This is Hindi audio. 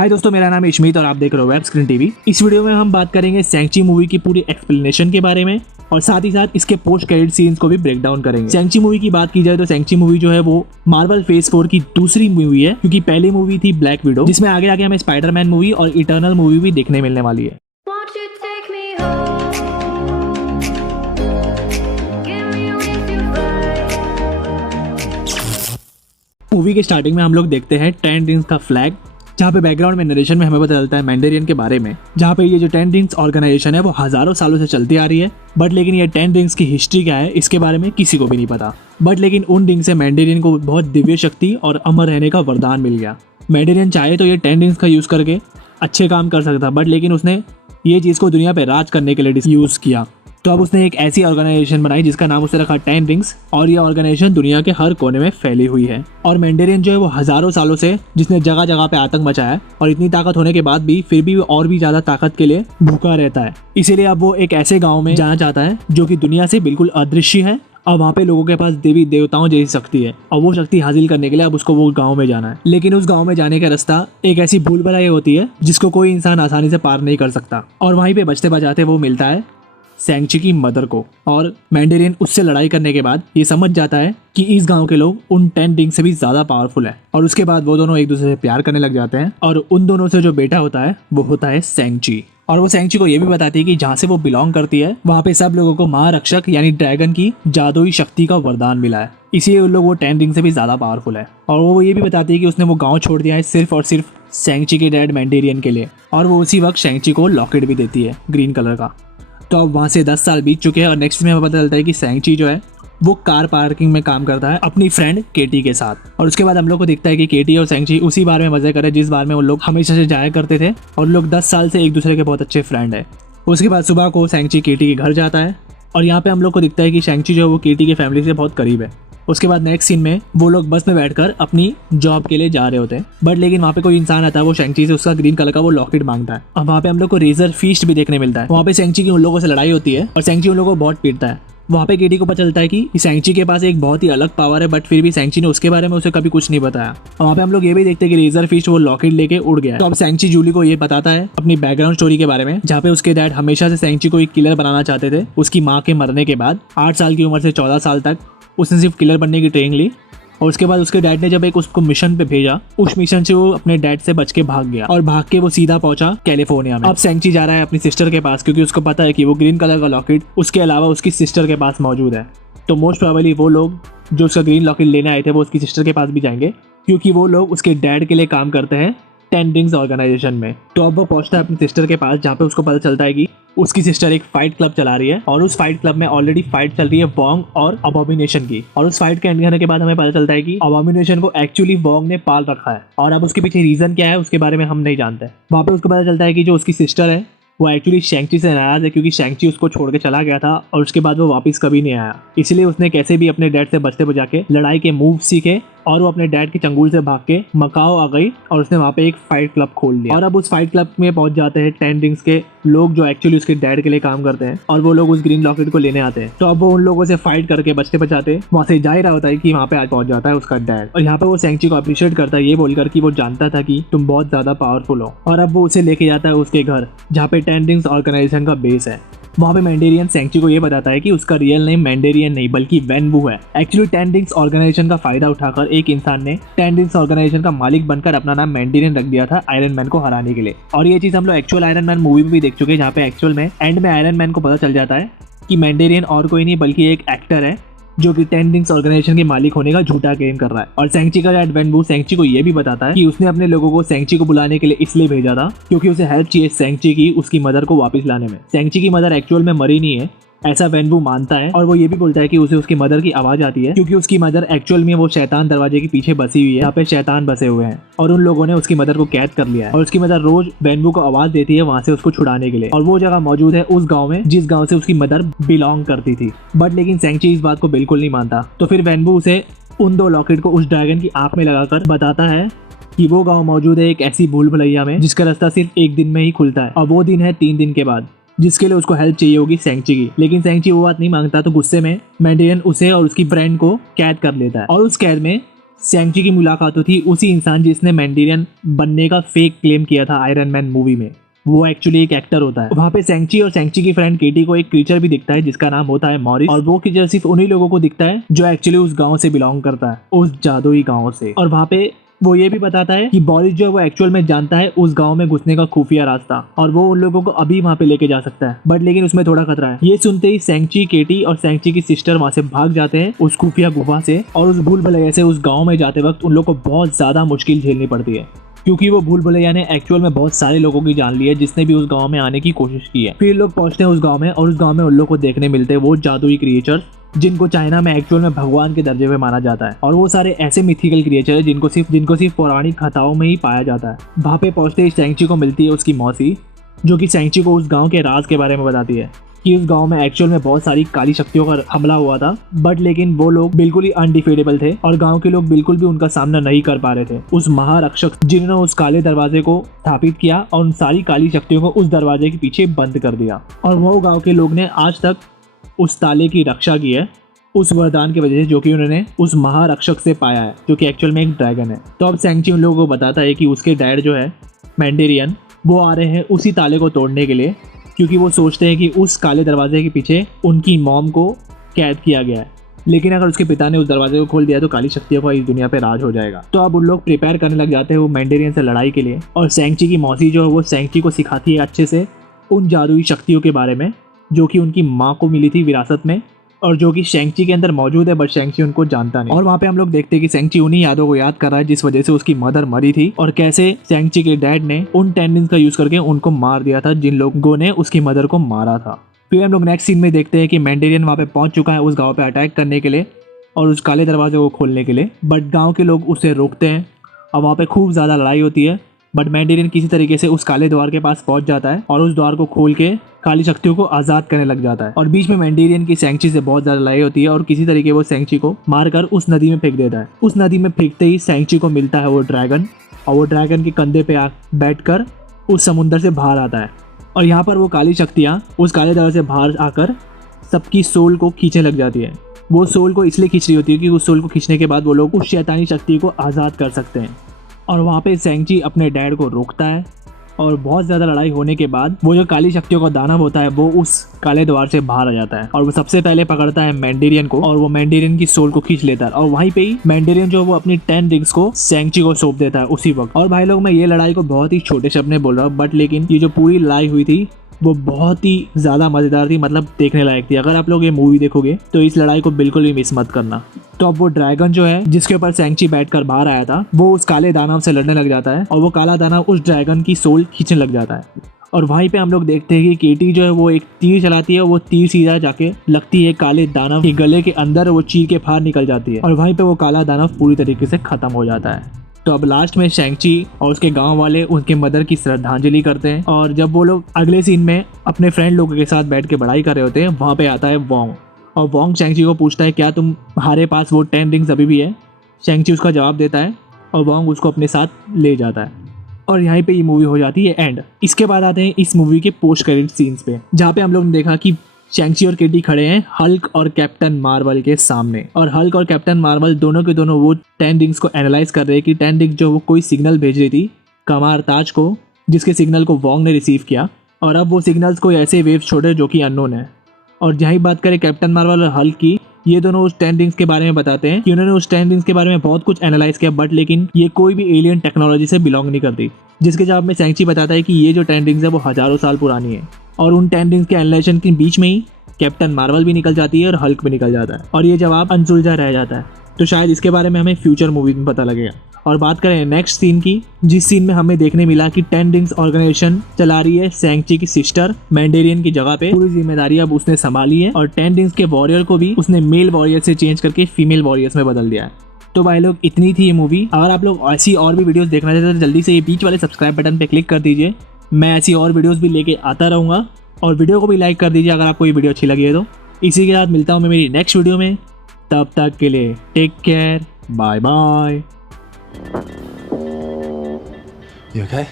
हाय दोस्तों, मेरा नाम है इशमीत और आप देख रहे हो वेब स्क्रीन टीवी। इस वीडियो में हम बात करेंगे शैंग-ची मूवी की पूरी एक्सप्लेनेशन के बारे में और साथ ही साथ इसके पोस्ट क्रेडिट सीन्स को भी ब्रेक डाउन करेंगे। शैंग-ची मूवी की बात की जाए तो शैंग-ची मूवी जो है वो मार्वल फेज 4 की दूसरी मूवी है, क्योंकि पहली मूवी थी ब्लैक विडो, जिसमें आगे आगे हमें स्पाइडरमैन मूवी और इटर्नल मूवी भी देखने मिलने वाली है। Won't you take me home? Give me with your fire. Movie के स्टार्टिंग में हम लोग देखते हैं 10 रिंग्स का फ्लैग, जहाँ पे बैकग्राउंड में नरेशन में हमें पता चलता है मैंडेरियन के बारे में, जहाँ पे ये जो 10 रिंग्स ऑर्गेनाइजेशन है वो हजारों सालों से चलती आ रही है। बट लेकिन ये 10 रिंग्स की हिस्ट्री क्या है इसके बारे में किसी को भी नहीं पता। बट लेकिन उन रिंग से मैंडेरियन को बहुत दिव्य शक्ति और अमर रहने का वरदान मिल गया। मैंडेरियन चाहे तो ये 10 रिंग्स का यूज करके अच्छे काम कर सकता, बट लेकिन उसने ये चीज़ को दुनिया पे राज करने के लिए यूज किया। तो अब उसने एक ऐसी ऑर्गेनाइजेशन बनाई जिसका नाम उसने रखा 10 रिंग्स, और ये ऑर्गेनाइजेशन दुनिया के हर कोने में फैली हुई है। और मैंडेरियन जो है वो हजारों सालों से जिसने जगह जगह पे आतंक मचाया है, और इतनी ताकत होने के बाद भी फिर भी वो और भी ज्यादा ताकत के लिए भूखा रहता है। इसीलिए अब वो एक ऐसे गाँव में जाना चाहता है जो कि दुनिया से बिल्कुल अदृश्य है, और वहाँ पे लोगों के पास देवी देवताओं जैसी शक्ति है, और वो शक्ति हासिल करने के लिए अब उसको वो गांव में जाना है। लेकिन उस गांव में जाने का रास्ता एक ऐसी भूल भुलैया होती है जिसको कोई इंसान आसानी से पार नहीं कर सकता। और वहीं पे बचते बचाते वो मिलता है शैंग-ची की मदर को, और मैंडेरियन उससे लड़ाई करने के बाद ये समझ जाता है कि इस गांव के लोग उन 10 रिंग से भी ज्यादा पावरफुल है। और उसके बाद वो दोनों एक दूसरे से प्यार करने लग जाते हैं, और उन दोनों से जो बेटा होता है वो होता है शैंग-ची। और वो शैंग-ची को ये भी बताती है कि जहाँ से वो बिलोंग करती है वहाँ पे सब लोगों को महारक्षक यानी ड्रैगन की जादुई शक्ति का वरदान मिला है, इसीलिए उन लोग वो 10 रिंग से भी ज्यादा पावरफुल है। और वो ये भी बताती है कि उसने वो गाँव छोड़ दिया है सिर्फ और सिर्फ शैंग-ची के डैड मैंडेरियन के लिए, और वो उसी वक्त शैंग-ची को लॉकेट भी देती है ग्रीन कलर का। तो अब वहाँ से 10 साल बीत चुके हैं, और नेक्स्ट में हमें पता चलता है कि शैंग-ची जो है वो कार पार्किंग में काम करता है अपनी फ्रेंड केटी के साथ। और उसके बाद हम लोग को दिखता है कि केटी और शैंग-ची उसी बार में मजे करे जिस बार में उन लोग हमेशा से जाया करते थे, और लोग 10 साल से एक दूसरे के बहुत अच्छे फ्रेंड है। उसके बाद सुबह को शैंग-ची केटी के घर जाता है, और यहाँ पे हम लोग को दिखता है कि शैंग-ची जो है वो केटी की फैमिली से बहुत करीब है। उसके बाद नेक्स्ट सीन में वो लोग बस में बैठकर अपनी जॉब के लिए जा रहे होते हैं, बट लेकिन वहाँ पे कोई इंसान आता है, वो शैंग-ची से उसका ग्रीन कलर का वो लॉकेट मांगता है। अब वहाँ पे हम लोग को रेजर फीस्ट भी देखने मिलता है। वहाँ पे शैंग-ची की उन लोगों से लड़ाई होती है, और शैंग-ची उन लोगों को बहुत पीटता है। वहाँ पे केटी को पता चलता है कि शैंग-ची के पास एक बहुत ही अलग पावर है, बट फिर भी शैंग-ची ने उसके बारे में उसे कभी कुछ नहीं बताया। और वहाँ पे हम लोग ये भी देखते हैं कि रेजर फिस्ट वो लॉकेट लेके उड़ गया है। तो अब शैंग-ची जूली को ये बताता है अपनी बैकग्राउंड स्टोरी के बारे में, जहाँ पे उसके डैड हमेशा से शैंग-ची को एक किलर बनाना चाहते थे। उसकी माँ के मरने के बाद 8 साल की उम्र से 14 साल तक उसने सिर्फ किलर बनने की ट्रेनिंग ली, और उसके बाद उसके डैड ने जब एक उसको मिशन पे भेजा, उस मिशन से वो अपने डैड से बच के भाग गया, और भाग के वो सीधा पहुंचा कैलिफोर्निया में। अब शैंग-ची जा रहा है अपनी सिस्टर के पास, क्योंकि उसको पता है कि वो ग्रीन कलर का लॉकेट उसके अलावा उसकी सिस्टर के पास मौजूद है। तो मोस्ट प्रोबेबली वो लोग जो उसका ग्रीन लॉकेट लेने आए थे वो उसकी सिस्टर के पास भी जाएंगे, क्योंकि वो लोग उसके डैड के लिए काम करते हैं 10 रिंग्स ऑर्गेनाइजेशन में। तो अब वो पहुंचता है अपनी सिस्टर के पास, जहाँ पे उसको पता चलता है कि उसकी सिस्टर एक फाइट क्लब चला रही है, और उस फाइट क्लब में ऑलरेडी फाइट चल रही है वोंग और अबोमिनेशन की। और उस फाइट के एंड होने के बाद हमें पता चलता है कि अबोमिनेशन को एक्चुअली वोंग ने पाल रखा है, और अब उसके पीछे रीजन क्या है उसके बारे में हम नहीं जानते। वहाँ पे उसको पता चलता है कि जो उसकी सिस्टर है वो एक्चुअली शैंग-ची से नाराज है, क्योंकि शैंग-ची उसको छोड़ के चला गया था, और उसके बाद वो वापस कभी नहीं आया। इसलिए उसने कैसे भी अपने डैड से बचते बचा के लड़ाई के मूव सीखे, और वो अपने डैड के चंगुल से भाग के मकाओ आ गई, और उसने वहाँ पे एक फाइट क्लब खोल लिया। और अब उस फाइट क्लब में पहुंच जाते हैं 10 रिंग्स के लोग जो एक्चुअली उसके डैड के लिए काम करते हैं, और वो लोग उस ग्रीन लॉकेट को लेने आते हैं। तो अब वो उन लोगों से फाइट करके बचते बचाते वहाँ से जा ही रहा होता है कि वहाँ पे आज पहुंच जाता है उसका डैड, और यहाँ पे वो शैंग-ची को अप्रिशिएट करता है ये बोलकर कि वो जानता था कि तुम बहुत ज्यादा पावरफुल हो। और अब वो उसे लेके जाता है उसके घर, जहाँ पे 10 रिंग्स ऑर्गेनाइजेशन का बेस है। वहाँ पे मैंडेरियन शैंग-ची को ये बताता है कि उसका रियल नेम मैंडेरियन नहीं बल्कि वेनवू है। एक्चुअली 10 रिंग्स ऑर्गेनाइजेशन का फायदा उठाकर एक इंसान ने 10 रिंग्स ऑर्गेनाइजेशन का मालिक बनकर अपना नाम मैंडेरियन रख दिया था आयरन मैन को हराने के लिए। और ये चीज हम लोग एक्चुअल आयरन मैन मूवी में भी देख चुके हैं, जहाँ पे एक्चुअल में एंड में आयरन मैन को पता चल जाता है कि मैंडेरियन और कोई नहीं बल्कि एक एक्टर है जो कि 10 रिंग्स ऑर्गेनाइजेशन के मालिक होने का झूठा क्लेम कर रहा है। और शैंग-ची का डैड वेनवू शैंग-ची को ये भी बताता है कि उसने अपने लोगों को शैंग-ची को बुलाने के लिए इसलिए भेजा था क्योंकि उसे हेल्प चाहिए शैंग-ची की उसकी मदर को वापस लाने में। शैंग-ची की मदर एक्चुअल में मरी नहीं है, ऐसा वेनवू मानता है, और वो ये भी बोलता है कि उसे उसकी मदर की आवाज आती है, क्योंकि उसकी मदर एक्चुअल में वो शैतान दरवाजे के पीछे बसी हुई है, यहाँ पे शैतान बसे हुए हैं, और उन लोगों ने उसकी मदर को कैद कर लिया है। और उसकी मदर रोज वेनवू को आवाज देती है वहाँ से उसको छुड़ाने के लिए, और वो जगह मौजूद है उस गाँव में जिस गाँव से उसकी मदर बिलोंग करती थी। बट लेकिन शैंग-ची इस बात को बिल्कुल नहीं मानता। तो फिर वेनवू उसे उन 2 लॉकेट को उस ड्रैगन की आंख में लगाकर बताता है कि वो गाँव मौजूद है एक ऐसी भूल भुलैया में जिसका रास्ता सिर्फ एक दिन में ही खुलता है, और वो दिन है 3 दिन के बाद, जिसके लिए उसको हेल्प चाहिए होगी शैंग-ची की। लेकिन शैंग-ची वो बात नहीं मांगता, तो गुस्से में मैंडेरियन उसे और उसकी फ्रेंड को कैद कर लेता है, और उस कैद में सैंची की मुलाकात हुई थी उसी इंसान जिसने मैंडेरियन बनने का फेक क्लेम किया था आयरन मैन मूवी में। वो एक्चुअली एक एक्टर होता है। वहाँ पे सैंची और सैंची की फ्रेंड केटी को एक क्रीचर भी दिखता है जिसका नाम होता है मॉरिस, और वो क्रीचर सिर्फ उन्हीं लोगों को दिखता है जो एक्चुअली उस गांव से बिलोंग करता है, उस जादुई गांव से। और वहाँ पे वो ये भी बताता है कि मॉरिस जो है वो एक्चुअल में जानता है उस गांव में घुसने का खुफिया रास्ता, और वो उन लोगों को अभी वहाँ पे लेके जा सकता है, बट लेकिन उसमें थोड़ा खतरा है। ये सुनते ही सैंची, केटी और सैंची की सिस्टर वहाँ से भाग जाते हैं उस खुफिया गुफा से, और उस भूल भुलैया से उस गाँव में जाते वक्त उन लोग को बहुत ज्यादा मुश्किल झेलनी पड़ती है, क्योंकि वो भूल भुलैया ने एक्चुअल में बहुत सारे लोगों की जान ली है जिसने भी उस गांव में आने की कोशिश की है। फिर लोग पहुंचते हैं उस गांव में, और उस गांव में उन लोग को देखने मिलते हैं वो जादुई क्रिएचर्स जिनको चाइना में एक्चुअल में भगवान के दर्जे में माना जाता है, और वो सारे ऐसे मिथिकल क्रिएचर है जिनको सिर्फ पौराणिक कथाओं में ही पाया जाता है। वहाँ पे पहुंचते ही सैंची को मिलती है उसकी मौसी, जो कि सैंची को उस गाँव के राज के बारे में बताती है कि उस गांव में एक्चुअल में बहुत सारी काली शक्तियों का हमला हुआ था, बट लेकिन वो लोग बिल्कुल ही अनडिफीटेबल थे और गांव के लोग बिल्कुल भी उनका सामना नहीं कर पा रहे थे। उस महारक्षक जिन्होंने उस काले दरवाजे को स्थापित किया और उन सारी काली शक्तियों को उस दरवाजे के पीछे बंद कर दिया, और वो गाँव के लोग ने आज तक उस ताले की रक्षा की है उस वरदान की वजह से जो कि उन्होंने उस महारक्षक से पाया है, जो कि एक्चुअल में एक ड्रैगन है। तो अब सैंची उन लोगों को बताता है कि उसके डैड जो है मैंडेरियन, वो आ रहे हैं उसी ताले को तोड़ने के लिए, क्योंकि वो सोचते हैं कि उस काले दरवाजे के पीछे उनकी मॉम को कैद किया गया है, लेकिन अगर उसके पिता ने उस दरवाजे को खोल दिया तो काली शक्तियों का इस दुनिया पे राज हो जाएगा। तो अब उन लोग प्रिपेयर करने लग जाते हैं वो मैंडेरियन से लड़ाई के लिए, और सैंची की मौसी जो है वो सैंची को सिखाती है अच्छे से उन जादुई शक्तियों के बारे में जो कि उनकी माँ को मिली थी विरासत में, और जो कि सैंची के अंदर मौजूद है, बट सैंची उनको जानता नहीं। और वहाँ पे हम लोग देखते हैं कि सैंची उन्हीं यादों को याद कर रहा है जिस वजह से उसकी मदर मरी थी, और कैसे सैंची के डैड ने उन टेंडेंस का यूज करके उनको मार दिया था जिन लोगों ने उसकी मदर को मारा था। फिर हम लोग नेक्स्ट सीन में देखते हैं कि मैंडेरियन वहाँ पे पहुंच चुका है उस गाँव पे अटैक करने के लिए और उस काले दरवाजे को खोलने के लिए, बट गाँव के लोग उसे रोकते हैं और वहाँ पे खूब ज़्यादा लड़ाई होती है। बट मैंडेरियन किसी तरीके से उस काले द्वार के पास पहुंच जाता है और उस द्वार को खोल के काली शक्तियों को आज़ाद करने लग जाता है, और बीच में मैंडेरियन की सैंची से बहुत ज़्यादा लड़ाई होती है और किसी तरीके वो सैंची को मारकर उस नदी में फेंक देता है। उस नदी में फेंकते ही सैंची को मिलता है वो ड्रैगन, और वो ड्रैगन के कंधे पे बैठकर उस समुंदर से बाहर आता है, और यहाँ पर वो काली शक्तियाँ उस काले दरवाजे से बाहर आकर सबकी सोल को खींचने लग जाती है। वो सोल को इसलिए खींच रही होती है कि उस सोल को खींचने के बाद वो लोग उस शैतानी शक्ति को आज़ाद कर सकते हैं। और वहाँ पे सैंची अपने डैड को रोकता है, और बहुत ज़्यादा लड़ाई होने के बाद वो जो काली शक्तियों का दानव होता है वो उस काले द्वार से बाहर आ जाता है, और वो सबसे पहले पकड़ता है मैंडेरियन को, और वो मैंडेरियन की सोल को खींच लेता है, और वहीं पे ही मैंडेरियन जो वो अपनी 10 रिंग्स को सैंची को सौंप देता है उसी वक्त। और भाई लोग, मैं ये लड़ाई को बहुत ही छोटे शब्द में बोल रहा हूँ, बट लेकिन ये जो पूरी लड़ाई हुई थी वो बहुत ही ज़्यादा मज़ेदार थी, मतलब देखने लायक थी। अगर आप लोग ये मूवी देखोगे तो इस लड़ाई को बिल्कुल भी मिस मत करना। तो अब वो ड्रैगन जो है जिसके ऊपर सैंची बैठकर बाहर आया था वो उस काले दानव से लड़ने लग जाता है, और वो काला दानव उस ड्रैगन की सोल खींचने लग जाता है। और वहीं पे हम लोग देखते हैं कि केटी जो है वो एक तीर चलाती है, वो तीर सीधा जाके लगती है काले दानव के गले के अंदर, वो चीर के बाहर निकल जाती है, और वहीं पे वो काला दानव पूरी तरीके से खत्म हो जाता है। तो अब लास्ट में सैंची और उसके गांव वाले उनके मदर की श्रद्धांजलि करते हैं, और जब वो लोग अगले सीन में अपने फ्रेंड लोगों के साथ बैठ के पढ़ाई कर रहे होते हैं, वहाँ पे आता है वोंग, और वोंग सैंची को पूछता है क्या तुम्हारे पास वो 10 रिंग्स अभी भी है। सैंची उसका जवाब देता है और वोंग उसको अपने साथ ले जाता है, और यहाँ पे ये मूवी हो जाती है एंड। इसके बाद आते हैं इस मूवी के पोस्ट क्रेडिट सीन्स पे, जहाँ पे हम लोग ने देखा कि सैंची और केटी खड़े हैं हल्क और कैप्टन मार्वल के सामने, और हल्क और कैप्टन मार्वल दोनों के दोनों वो 10 रिंग्स को एनालाइज कर रहे हैं कि 10 रिंग्स जो वो कोई सिग्नल भेज रही थी कमार ताज को, जिसके सिग्नल को वोंग ने रिसीव किया, और अब वो सिग्नल्स कोई ऐसे वेव छोड़े जो कि अननोन है। और जहाँ ही बात करें कैप्टन मार्वल और हल्क की, ये दोनों उस 10 रिंग्स के बारे में बताते हैं कि उन्होंने उस 10 रिंग्स के बारे में बहुत कुछ एनालाइज किया, बट लेकिन ये कोई भी एलियन टेक्नोलॉजी से बिलोंग नहीं करती। जिसके जवाब में सैंची बताता है कि ये जो 10 रिंग्स है वो हज़ारों साल पुरानी है, और उन 10 रिंग्स के एनालाइजेशन के बीच में ही कैप्टन मार्वल भी निकल जाती है और हल्क भी निकल जाता है, और ये जवाब अनसुलझा रह जाता है। तो शायद इसके बारे में हमें फ्यूचर मूवी में पता लगेगा। और बात करें नेक्स्ट सीन की, जिस सीन में हमें देखने मिला कि 10 रिंग्स ऑर्गेनाइजेशन चला रही है सैंची की सिस्टर मैंडेरियन की जगह पे, पूरी जिम्मेदारी अब उसने संभाली है, और 10 रिंग्स के वॉरियर को भी उसने मेल वॉरियर से चेंज करके फीमेल वॉरियर्स में बदल दिया है। तो भाई लोग, इतनी थी ये मूवी। अगर आप लोग ऐसी और भी वीडियोस देखना चाहते हैं तो जल्दी से ये बीच वाले सब्सक्राइब बटन पे क्लिक कर दीजिए। मैं ऐसी और वीडियोस भी लेके आता रहूँगा, और वीडियो को भी लाइक कर दीजिए अगर आपको ये वीडियो अच्छी लगी है तो। इसी के साथ मिलता हूँ मैं मेरी नेक्स्ट वीडियो में, तब तक के लिए take care, bye bye. You okay?